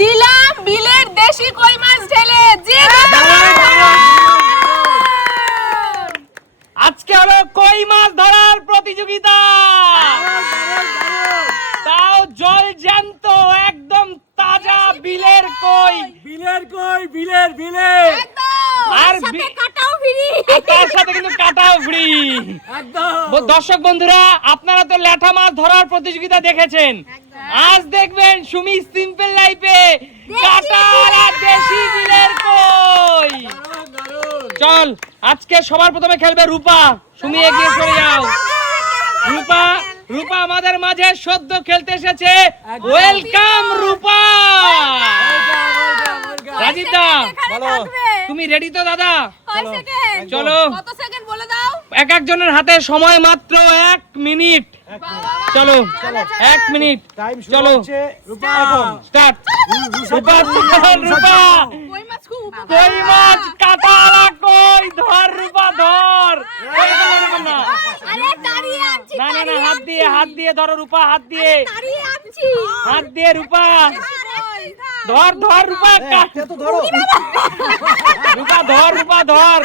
দিলাম বিলের দেশি কই মাছ ঢেলে। আজকে হলো কই মাছ ধরার প্রতিযোগিতা, তাও জল জ্যান্ত একদম তাজা বিলের কই। আর তার সাথে কিন্তু কাটাও ফ্রি। দর্শক বন্ধুরা, আপনারা তো ল্যাঠা মাছ ধরার প্রতিযোগিতা দেখেছেন, আজ দেখবেন সুমি সিম্পল লাইফে কাটাল আর দেশি বিলের কই। চল, আজকে সবার প্রথমে খেলবে রূপা। সুমি এগিয়ে চলে যাও। রূপা আমাদের মাঝে সদ্য খেলতে এসেছে। ওয়েলকাম রূপা। রাজীব দা, বলো তুমি রেডি তো? দাদা চলো, কত সেকেন্ড বলে দাও। এক একজনের হাতে সময় মাত্র 1 মিনিট। চলো 1 মিনিট, চলো স্টার্ট। রূপা কই মাছ কাটালা কই ধর, রূপা ধর। না না না, হাত দিয়ে ধরো রূপা, হাত দিয়ে রূপা ধর রূপা, রূপা ধর।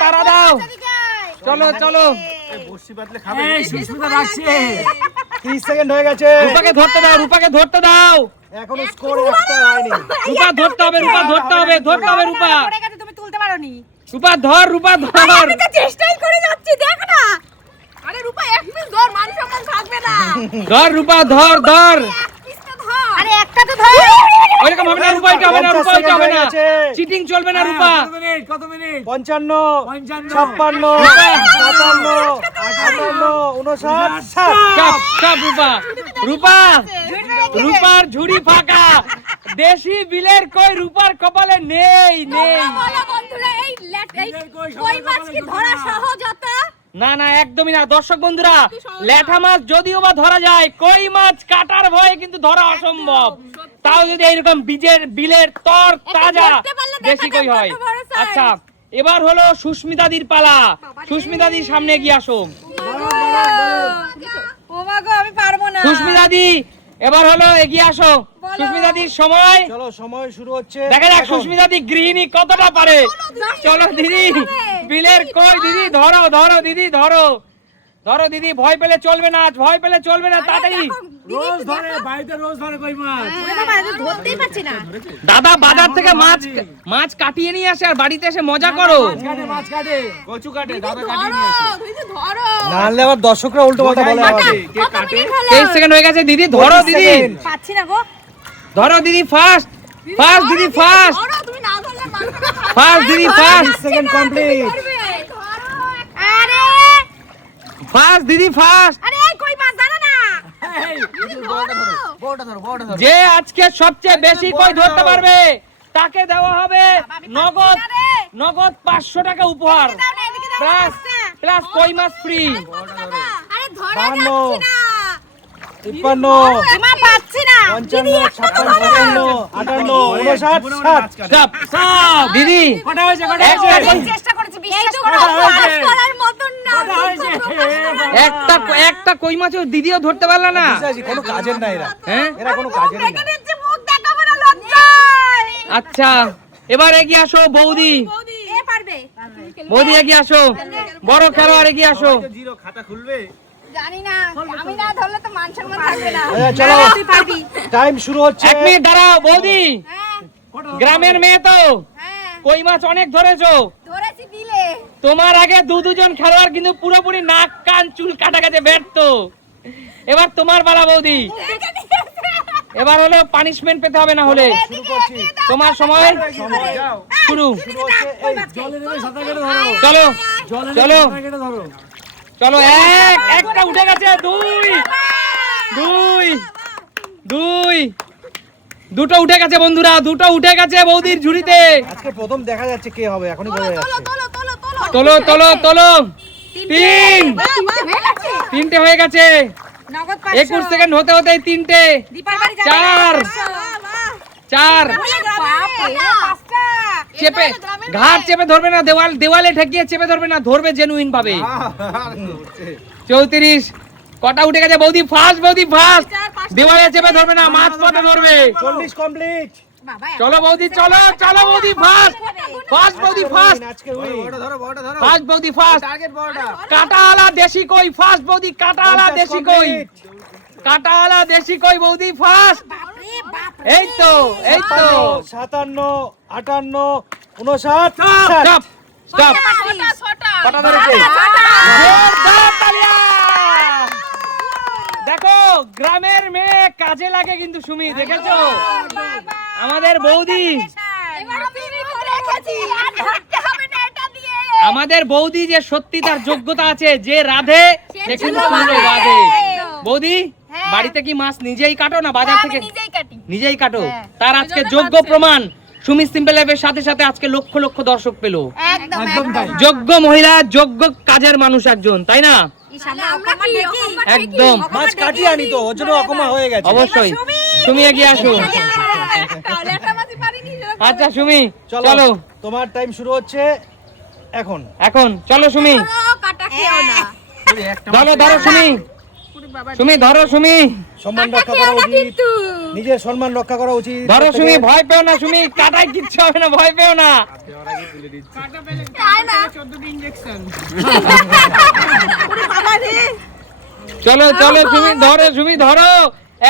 তারা দাও। চলো 30 সেকেন্ড হয়ে গেছে। রূপাকে ধরতে দাও। এখনো স্কোর একটা হয়নি। রূপা ধরতে হবে রূপা। তুমি তুলতে পারোনি। রূপা ধর। আমি তো চেষ্টাই করে যাচ্ছি, দেখ না। আরে রূপা এক পিস ধর, মান সম্মান থাকবে না। ধর রূপা, ধর। এক পিস তো ধর। আরে একটা তো ধর। ওইরকম হবে না রূপা, এটা হবে না। চিটিং চলবে না রূপা। কত মিনিট? 55 56 57 58 59 সব রূপার ঝুড়ি ফাঁকা। দেশি বিলের কই রূপার কপালে নেই। বলো বন্ধুরা, এই কই মাছ কি ধরা সহজ হতো? না একদমই না। দর্শক বন্ধুরা, ল্যাঠা মাছ যদিও বা ধরা যায়, কই মাছ কাটার ভয়ে কিন্তু ধরা অসম্ভব। তাও যদি এইরকম বিলের তর তাজা দেশি কই হয়। আচ্ছা, এবার হলো সুস্মিতাদির পালা। সুস্মিতাদির সামনে এগিয়ে আসো। ও মা গো, আমি পারবো না। সুস্মিতাদি এবার হলো এগিয়ে আসো। সুস্মিতাদির সময়, চলো সময় শুরু হচ্ছে। দেখা যাক সুস্মিতাদি গৃহিণী কতটা পারে। চলো দিদি, বিলের কই দিদি ধরো দিদি, ধরো দিদি। ভয় পেলে চলবে না, তাড়াতাড়ি। রোজ ধরে বাড়িতে, রোজ ধরে কই মাছ। ধরতেই পারছি না। দাদা বাজার থেকে মাছ কাটিয়ে নিয়ে আসে আর বাড়িতে এসে মজা করো। মাছ কাটে কচু কাটে, দাদা কাটিয়ে নিয়ে আসে। ধরো। নাহলে আবার দর্শকরা উল্টো পাল্টা বলে। 23 সেকেন্ড হয়ে গেছে দিদি, ধরো দিদি। পাচ্ছি না গো। ধরো দিদি, ফাস্ট দিদি, ফাস্ট। ধরো, তুমি না ধরলে মারবে না। ফাস্ট দিদি, ফাস্ট। 30 second complete. আরে ফাস্ট দিদি, ফাস্ট। আরে এই কই মাছ জানো না। বড়টা ধরো। যে আজকে সবচেয়ে বেশি কই ধরতে পারবে তাকে দেওয়া হবে নগদ 500 টাকা উপহার, প্লাস কই মাছ ফ্রি। আরে ধরা 52 যাচ্ছে না। 53 মা পাচ্ছি না। 55 56 57 58 দিদি চেষ্টা করেছি, বিশ্বাস করো। করার মতন না। একটা কই মাছও দিদিও ধরতে পারলা না। কোনো কাজের না এরা। হ্যাঁ, এরা কোনো কাজের না। দেখে নিচ্ছি, মুখ দেখাবো না, লজ্জায়। আচ্ছা এবার এগিয়ে আসো বৌদি। এ পারবে। বৌদি এগিয়ে আসো, বড় খেলোয়াড় এগিয়ে আসো। জিরো খাতা খুলবে। জানি না, আমি না ধরলে তো মান সম্মান থাকবে না। চলো তুই পারবি। টাইম শুরু হচ্ছে। 1 মিনিট দাঁড়াও বৌদি, হ্যাঁ গ্রামের মেয়ে তো হ্যাঁ, কই মাছ অনেক ধরেছো। ধরেছি বিলে। তোমার আগে দুজন খেলোয়াড় কিন্তু পুরোপুরি নাক কান চুল কাটা গেছে ব্যর্থ। এবার তোমার পালা বৌদি। এবার হলো পানিশমেন্ট পেতে হবে, না হলে শুরু করছি। তোমার সময় শুরু। চলো চলো, একটা উঠে গেছে, দুটো উঠে গেছে বন্ধুরা, দুটো উঠে গেছে বৌদির ঝুড়িতে। আজকে প্রথম দেখা যাচ্ছে কে হবে, এখনই বোঝা যাচ্ছে। তোলো। 3টে হয়ে গেছে। 21 সেকেন্ড হতে 3টে। 4 চেপে ঘাট চেপে ধরবে না, দেওয়ালে ঠেকিয়ে চেপে ধরবে না, ধরবে জেনুইন ভাবে। 34 কটা উঠে গেছে বৌদি ফার্স্ট, বৌদি ফার্স্ট। দেওয়ালে চেপে ধরবে না, মাছ পথে ধরবে। 40 কমপ্লিট। চলো বৌদি, চলো চলো বৌদি ফার্স্ট, ফার্স্ট বৌদি ফার্স্ট, আজকে উইন। বড়টা ধরো, বড়টা ধরো। ফার্স্ট বৌদি ফার্স্ট। টার্গেট বড়টা। কাটাওয়ালা দেশি কই ফার্স্ট বৌদি, কাটাওয়ালা দেশি কই, কাটাওয়ালা দেশি কই বৌদি ফার্স্ট। এই তো, এই তো। 57, 58, 59, 60। Stop, stop. কটা ধরেছে? জোরদার তালিয়া। দেখো গ্রামের মেয়ে কাজে লাগে কিন্তু সুমি, দেখেছো আমাদের বৌদি, আমাদের বৌদি যে সত্যি তার যোগ্যতা আছে, যে রাধে সে কিন্তু সুন্দর রাধে। বৌদি বাড়িতে কি মাছ নিজেই কাটো না বাজার থেকে? নিজেই কাটো। তার আজকে যোগ্য প্রমাণ সুমি সিম্পল লাইফের সাথে সাথে আজকে লক্ষ লক্ষ দর্শক পেল। একদম তাই। যোগ্য মহিলা, যোগ্য কাজের মানুষ একজন, তাই না? একদম। মাছ কাটিয়ে আনি তো, ওর জন্য অকমা হয়ে গেছে। অবশ্যই সুমি এগিয়ে আসো। আচ্ছা সুমি চলো, তোমার টাইম শুরু হচ্ছে এখন। এখন চলো সুমি, ধরো ধরো সুমি, সুমি ধরো সুমি, সম্মান রক্ষা করা উচিত, নিজের সম্মান রক্ষা করা উচিত। ধরো সুমি, ভয় পেও না সুমি, কাটায় কিচ্ছু হবে না, ভয় পেও না। চলো চলো সুমি ধরো, সুমি ধরো,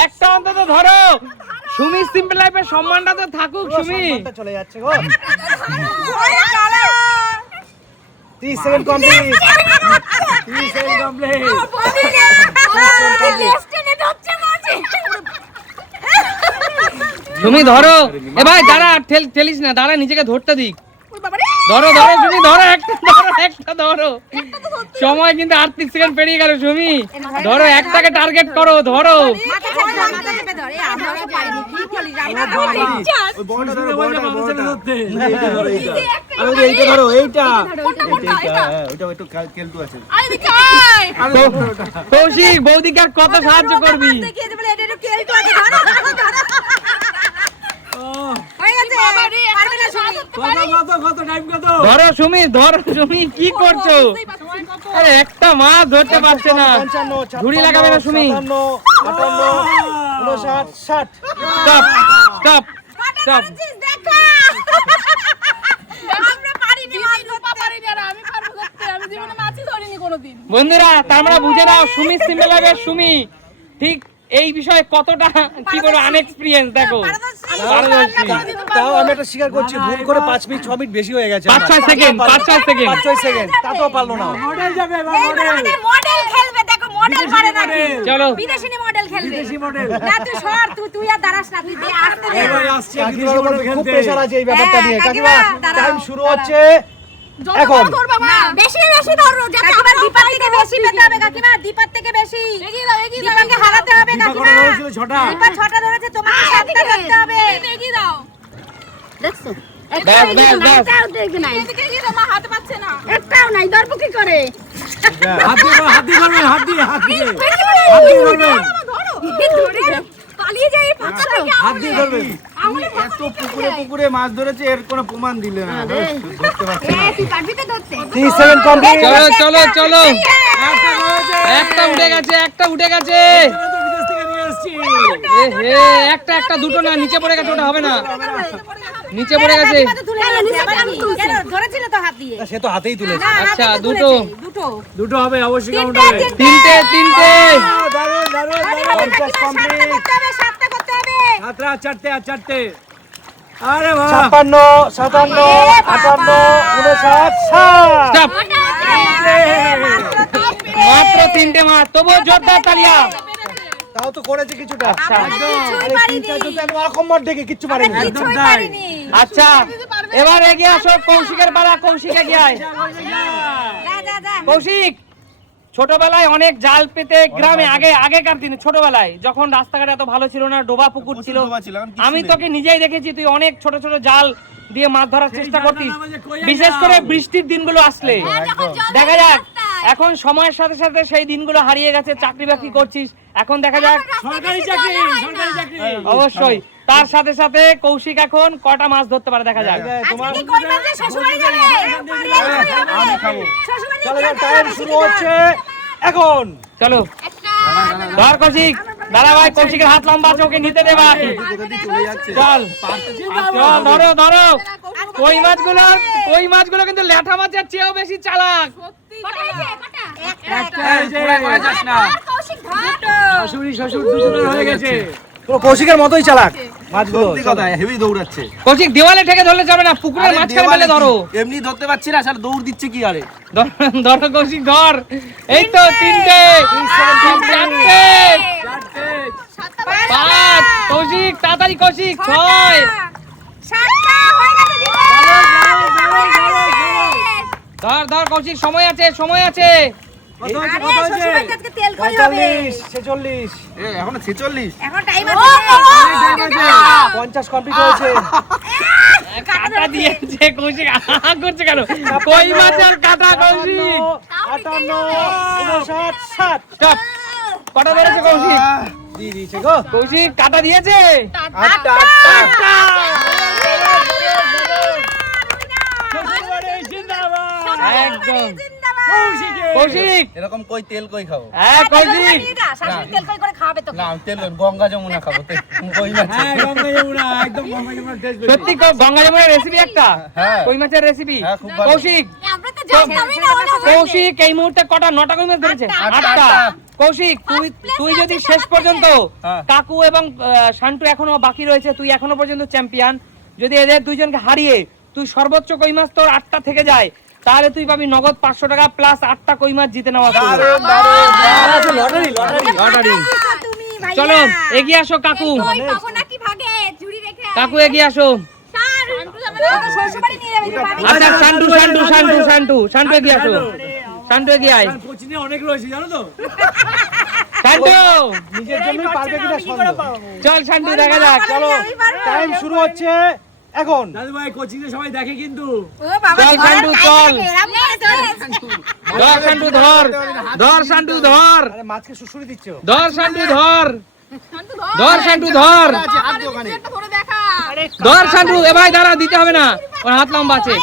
একটা অন্তত ধরো। সুমি সিম্পল লাইফের সম্মানটা তো থাকুক সুমি। সম্মানটা চলে যাচ্ছে গো। 30 second complete. 30 second complete. Sumi ধরো। এ ভাই দাঁড়া, ঠেলিস না, দাঁড়া, নিজেকে ধরতে দিক। ধরো ধরো সুমি, ধরো একটা, ধরো একটা, ধরো। সময় কিন্তু 38 সেকেন্ড পেরিয়ে গেল সুমি। ধরো, একটাকে টার্গেট করো, ধরো। ওই বড়টা ধরো, বড়টা, বড়টা। এইটা ধরো, এইটা। আরে ওই এইটা ধরো, এইটা। ওইটা একটু কেলটু আছে। কৌশিক বৌদিকে আর কত সাহায্য করবি? ধরো সুমি, ধরো সুমি, কি করছো? আরে একটা মাছ ধরতে পারছে না। 55, ঝুড়ি লাগাবে না সুমি। 57, 58, 59, 60। Stop, stop, stop. বন্ধুরা তার মানে বুঝে নাও, সুমি সিম্পল লাইফের সুমি ঠিক এই বিষয়ে কতটা কি বলবো আনএক্সপেরিয়েন্স। দেখো পারদর্শী। তাও আমি একটা স্বীকার করছি, ভুল করে 5 মিনিট 6 মিনিট বেশি হয়ে গেছে। 5-6 সেকেন্ড, 5-6 সেকেন্ড, 5-6 সেকেন্ড, তা তো পারলো না। মডেল খেলবে, দেখো মডেল পারে নাকি? চলো বিদেশি মডেল খেলবে। না তুই সর, তুই আর দাঁড়াস না, তুই দিয়ে আসতে দে। কাকিমার উপর খুব প্রেশার আছে এই ব্যাপারটা নিয়ে। কাকিমা, কাকিমা দাঁড়াও। টাইম শুরু হচ্ছে এখন। বেশি বেশি ধরো, যাতে আবার দীপার থেকে বেশি পেতে হবে কাকিমা, দীপার থেকে বেশি। এগিয়ে দাও, এগিয়ে দাও, দীপাকে হারাতে হবে কাকিমা। দীপা 6টা ধরেছে, তোমাকে 7টা ধরতে হবে। এগিয়ে দাও। দেখছো? ব্যাস ব্যাস ব্যাস। এদিকে এগিয়ে দাও, মা হাতে পাচ্ছে না। একটাও নাই, ধরবো কি করে? পালিয়ে যাই, পাঁচটা থেকে হাত দিয়ে ধরবে। এত পুকুরে পুকুরে মাছ ধরেছে, এর কোনো প্রমাণ দিলে না। ধরতে পারছে না। তুই পারবি তো ধরতে? 30 সেকেন্ড কমপ্লিট। চলো চলো চলো, একটা উঠে গেছে, একটা উঠে গেছে। এ হে, একটা একটা, দুটো না, নিচে পড়ে গেছে, ওটা হবে না, নিচে পড়ে গেছে। ধরেছিল তো হাত দিয়ে। সে তো হাতেই তুলেছে। আচ্ছা দুটো, দুটো হবে অবশ্যই, কাউন্ট তিনটে, হবে। তিনটে তিনটে। 50 কমপ্লিট। 7টা করতে হবে। সাতটা আর চারটে আর চারটে। আরে বাহ, 56, 57, 58, 59, 60। স্টপ। মাত্র তিনটে মাছ, তবুও জোরদার তালিয়া। তাও তো করেছে কিছুটা। আচ্ছা আরে 3-4 জন তো একদম অকম্মর দেখে কিচ্ছু পারেনি। একদম তাই। আচ্ছা, এবার এগিয়ে আসো, কৌশিকের পালা, কৌশিক এগিয়ে আয়। কৌশিক, ছোটবেলায় অনেক জাল পেতে গ্রামে, আগেকার দিনে ছোটবেলায় যখন রাস্তাঘাট এত ভালো ছিল না, ডোবা পুকুর ছিল, ডোবা ছিল, এখন কিছু আমি নেই। তোকে নিজেই দেখেছি তুই অনেক ছোট ছোট জাল দিয়ে মাছ ধরার চেষ্টা করতিস, বিশেষ করে বৃষ্টির দিনগুলো আসলে। দেখা যাক এখন সময়ের সাথে সাথে সেই দিনগুলো হারিয়ে গেছে, চাকরি বাকরি করছিস, এখন দেখা যাক সরকারি চাকরি, সরকারি চাকরি। অবশ্যই তার সাথে সাথে কৌশিক এখন কটা মাছ ধরতে পারে দেখা যাক। তোমার কি কই মাঝে শ্বশুরবাড়ি যাবে? আমি খাবো। শ্বশুরবাড়ি চলো টাইম শুরু হচ্ছে এখন। চলো ধর কৌশিক, দাঁড়া ভাই, কৌশিকের হাত লম্বা আছে, ওকে নিতে দে ভাই। চল চল, ধরো ধরো। কই মাছগুলো কিন্তু ল্যাঠা মাছের চেয়েও বেশি চালাক। শ্বশুর দুজনের হয়ে গেছে, তো কৌশিকের মতোই চালাক মাছগুলো। সত্যি কথা, হেভি দৌড়াচ্ছে। কৌশিক দেওয়ালে ঠেকে ধরলে যাবে না, পুকুরের মাঝখানে ফেলে ধরো। এমনি ধরতে পারছি না, শালা দৌড় দিচ্ছে কি আরে। ধরো কৌশিক, ধর। এই তো 3টে, 4টে, 5, কৌশিক তাড়াতাড়ি, কৌশিক 6, 7টা হয়ে গেছে। ধর ধর কৌশিক, সময় আছে, সময় আছে। কত হয়েছে, আরে কত হয়েছে? শ্বশুরবাড়িতে আজকে তেল কই হবে? 45, 46, এখনো 46। এখন টাইম আছে। 50 কমপ্লিট হয়েছে। কাটা দিয়েছে কৌশিক, করছে কেন? কই মাছের কাটা কৌশিক। 58, 59, 60 স্টপ। কটা ধরেছে কৌশিক? দিয়ে দিয়েছে গো। কৌশিক কাটা দিয়েছে। 8টা। একদম কৌশিক। এরকম কই তেল কই খাবো? হ্যাঁ কৌশিক, শাশুড়ি তেল কই করে খাওয়াবে তো। না আমি তেল গঙ্গা যমুনা খাবো, কই মাছ। হ্যাঁ, গঙ্গা যমুনা, একদম গঙ্গা যমুনার টেস্ট বেশি। সত্যি গঙ্গা যমুনার রেসিপি একটা, হ্যাঁ। কই মাছের রেসিপি। হ্যাঁ, খুব ভালো। কৌশিক, আমরা তো জানতামই না ওটা। কৌশিক এই মুহূর্তে কটা? 9টা কই মাছ ধরেছে। আটটা। 8টা। কৌশিক তুই যদি শেষ পর্যন্ত, হ্যাঁ। কাকু এবং শান্টু এখনো বাকি রয়েছে, তুই এখনো পর্যন্ত চ্যাম্পিয়ন, যদি এদের দুইজনকে হারিয়ে তুই সর্বোচ্চ কই মাছ তোর 8টা থেকে যায়, তাহলে তুই পাবি নগদ 500 টাকা প্লাস 8টা কই মাছ জিতে নেওয়া। Lottery, lottery. লটারি। তুমি ভাইয়া। চলো এগিয়ে আসো কাকু, কই পাবো নাকি ভাগে? ঝুড়ি রেখে। কাকু এগিয়ে আসো। শ্বশুরবাড়ি নিয়ে যাবে যে বাড়ি। আচ্ছা শান্টু এগিয়ে আসো, শান্টু এগিয়ে আয়। কোচিনে অনেক রয়েছে জানো তো, শান্টু নিজের জন্যই পারবে কিনা সন্দেহ। চল, শান্টু দেখা যাক। চলো, আমি পারবো। টাইম শুরু হচ্ছে এখন। দাদু ভাই কোচিংয়ে সবাই দেখে কিন্তু। ও বাবা, চল, শান্টু, ঘরের চল। টাইম এরম করে চলে। ধর শান্টু, ধর ধর শান্টু, ধর আরে মাছকে শুশুরি দিচ্ছ। ধর শান্টু, ধর ধর শান্টু, ধর ধর শান্টু। এ ভাই দাঁড়া, দিতে হবে না, ওর হাত লম্বা আছে।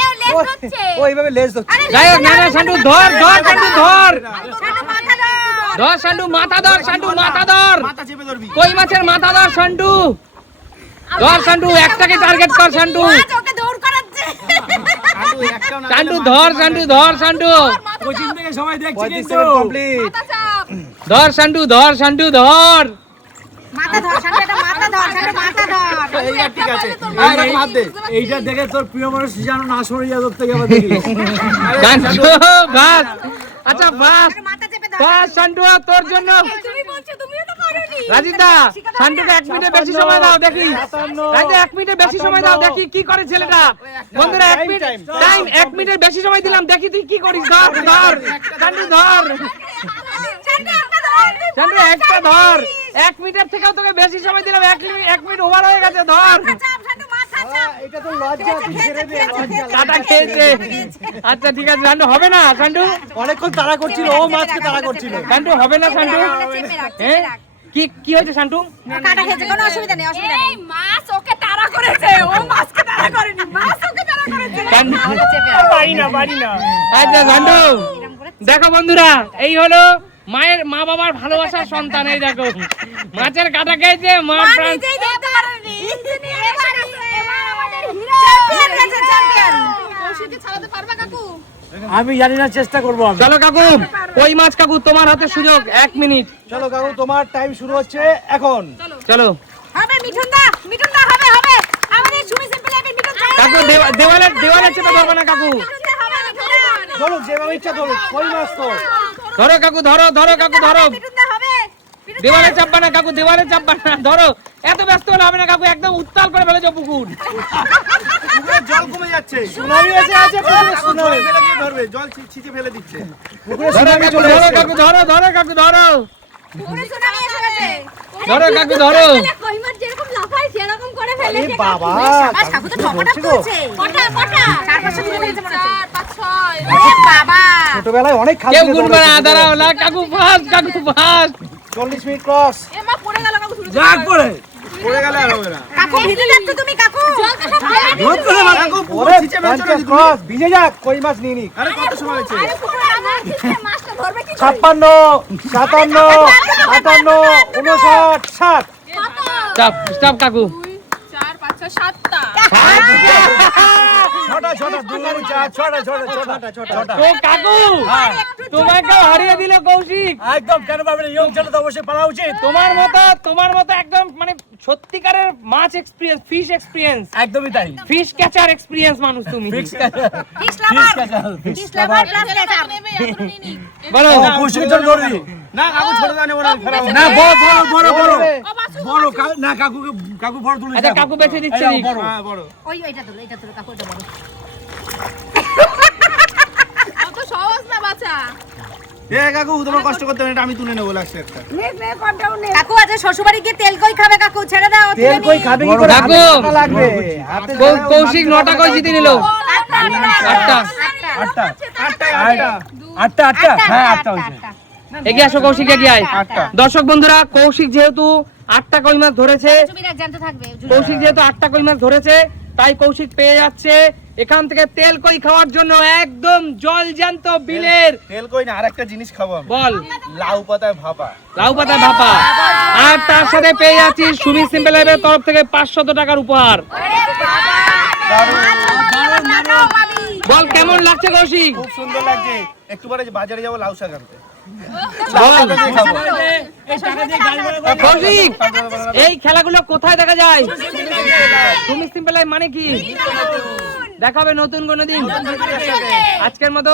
ও এইভাবে লেজ ধরছে। যাই হোক, না না শান্টু, ধর ধর শান্টু, ধর শানু মাথা দাও। ধর শান্টু, মাথা ধর শান্টু, মাথা ধর। মাথা চেপে ধরবি। কই মাছের মাথা ধর শান্টু, ধর শান্টু, একটাকে টার্গেট কর শান্টু। মাছ ওকে দৌড় করাচ্ছে। শান্টু ধর, শান্টু ধর, শান্টু কোচিং থেকে সবাই দেখছে 35 কিন্তু। Second complete. ধর শান্টু, ধর শান্টু, ধর। মাথা ধর শানু, এটা মাথা ধর শানু, মাথা ধর। এইবার ঠিক আছে। এইরকম হাত দে। এইটা দেখে তোর প্রিয় মানুষ যেন না সরে যায় তোর থেকে আবার দেখি। শান্টু বাস, আচ্ছা বাস মাথা চেপে ধর। বাস শান্টু, তোর জন্য। তুমি বলছো তুমিও তো পারোনি। রাজিদা, শান্টুকে 1 মিনিটের বেশি সময় দাও দেখি। 57, রাজিদা 1 মিনিটের বেশি সময় দাও দেখি কি করে ছেলেটা। বন্ধুরা 1 মিনিট টাইম, 1 মিনিটের বেশি সময় দিলাম, দেখি তুই কি করিস। ধর ধর শান্টু, ধর শানু একটা ধর। শান্টু, একটা ধর। 1 মিনিটের থেকেও তোকে বেশি সময় দিলাম, 1 মিনিট ওভার হয়ে গেছে। ধর, চাপ শানু, মাথা চাপ। এটা তো লজ্জা, তুই ছেড়ে দে, লজ্জা। কাটা খেয়েছে। আচ্ছা ঠিক আছে শান্টু, হবে না শান্টু, অনেকক্ষণ তাড়া করছিল, ও মাছকে তাড়া করছিল। শান্টু হবে না শান্টু। চেপে রাখ, হ্যাঁ? চেপে রাখ। কি কি হয়েছে শান্টু? কাটা খেয়েছে, কোনো অসুবিধা নেই, অসুবিধা নেই। মাছ ওকে তাড়া করেছে, ও মাছকে তাড়া করেনি, মাছ ওকে তাড়া করেছে। শান্টু, চেপে রাখ। আচ্ছা শান্টু, দেখো বন্ধুরা, এই হলো মায়ের, মা বাবার ভালোবাসার সন্তান। এই দেখো মাছের কাটা খেয়েছে, মার মা প্রাণ। নিজেই দেখতে পারেনি। এবার আমাদের হিরো। চ্যাম্পিয়ন গেছে, চ্যাম্পিয়ন। কৌশিককে ছাড়াতে পারবা কাকু? আমি জানি না, চেষ্টা করবো আমি। চলো কাকু, কই মাছ কাকু, তোমার হাতে সুযোগ, 1 মিনিট। চলো কাকু, তোমার টাইম শুরু হচ্ছে এখন। চলো হবে মিঠুন দা হবে হবে। আমাদের সুমি সিম্পল লাইফের মিঠুন দা। কাকু, দেওয়ালে চেপে ধরবে না কাকু। মিঠুন দা হবে, মিঠুন দা। ধরুক যেভাবে ইচ্ছা ধরুক, কই মাছ তো। ধরো কাকু, ধরো ধরো কাকু, ধরো। মিঠুন দা হবে। মিঠুন দা। দেওয়ালে চাপবা না কাকু, দেওয়ালে চাপবা না, ধরো। এত ব্যস্ত হলে হবে না কাকু, একদম উত্তাল করে ফেলেছো পুকুর। পুকুরে জল কমে যাচ্ছে। সুনামি আছে, পুকুরে সুনামি। ফেলে দিয়ে ধরবে, জল ছিঁচে ফেলে দিচ্ছে। পুকুরে ধরো সুনামি কাকু, চলে ধরো এসেছে। কাকু, ধরো ধরো কাকু, ধরো পুরো সুনামি এসে গেছে। ধরো কাকু, ধরো। কই মাছ যেরকম লাফায় সেরকম করে আরে ফেলেছে। বাবা, সাবাস কাকু তো টপটপ ধরছি গো। করছে। কটা কটা? 4-5 দিনে ফেলেছে মনে হচ্ছে। 4-5-6। ওরে বাবা। ছোটবেলায় অনেক খাল কেউ থেকে গুনবে না, দৌড়েছি। দাঁড়াও না কাকু, ফাস্ট কাকু, ফাস্ট। 40 minute cross. এমা পড়ে গেল কাকু শুরু। যাক করে। পড়ে গেলে আর হবে না। কাকু ভিজে যাচ্ছ তুমি কাকু। জলটা সব ফেলে দিও। ধরতে হবে। কাকু, পুকুর ওরে ছিঁচে ফেলছো 50 নাকি তুমি? ক্রস, ভিজে যাক, কই মাছ নিয়ে নিক। আরে কত সময় হয়েছে? আরে পুকুরে আমার মাছটা ধরবে কি 56 57 58 59 60 স্টপ স্টপ কাকু 4 5 6 7টা ছটা ছটা 2 4 ছটা ছটা ছটা ছটা ও কাকু তোমাকে হারিয়ে দিল কৌশিক। একদম কেন পাবে না, ইয়ং ছেলে তো অবশ্যই পালা উচিত। তোমার মতো একদম মানে সত্যিকারের মাছ এক্সপেরিয়েন্স, ফিশ এক্সপেরিয়েন্স, একদমই তাই। ফিশ ক্যাচার এক্সপেরিয়েন্স মানুষ তুমি। ফিশ লাভার প্লাস ক্যাচার বলো কৌশিক চল ধরবি না কাকু ছোট দানে ওরা ফেরা না, বড় বড় বড় বড় বড় না, কাকু বড় তুলে আচ্ছা কাকু বেছে দিচ্ছে দিক। বড়। হ্যাঁ বড় ওই এটা তোলো কাকু এটা বড় অত সহজ না বাঁচা। এ কাকু তোমার কষ্ট করতে হবে না, এটা আমি তুলে নেবো লাস্টে একটা। কাকু আজ শ্বশুরবাড়ি গিয়ে তেল কই খাবে কাকু, ছেড়ে দাও তেল কই খাবে কি করে? কাকু। হাতে টাকা লাগবে হাতে কৌশিক 9টা কই জিতে নিল। 8টা আটটা আটটা আটটা হ্যাঁ আটটা হয়েছে। এগিয়ে আসো কৌশিক, এগিয়ে আয়। 8টা দর্শক বন্ধুরা, কৌশিক যেহেতু 8টা কই মাছ ধরেছে, তুমি রাখ জানতে থাকবে কৌশিক যেহেতু 8টা কই মাছ ধরেছে, তাই কৌশিক পেয়ে যাচ্ছে এখান থেকে তেল কই খাওয়ার জন্য একদম জল জ্যান্ত বিলের। তেল কই না, আরেকটা জিনিস খাবো আমি, বল লাউ পাতায় ভাপা। লাউ পাতা ভাপা। আর তার সাথে পেয়ে যাচ্ছি সুমি সিম্পল লাইফের তরফ থেকে 500 টাকার উপহার। বল কেমন লাগছে কৌশিক? খুব সুন্দর লাগছে। একটু পরে বাজারে যাবো লাউ শাক আনতে। বল খাবো। কৌশিক, এই খেলাগুলো কোথায় দেখা যায়? সুমি সিম্পল লাইফ মানে কি? দেখাবে নতুন কোনো দিন। আজকের মতো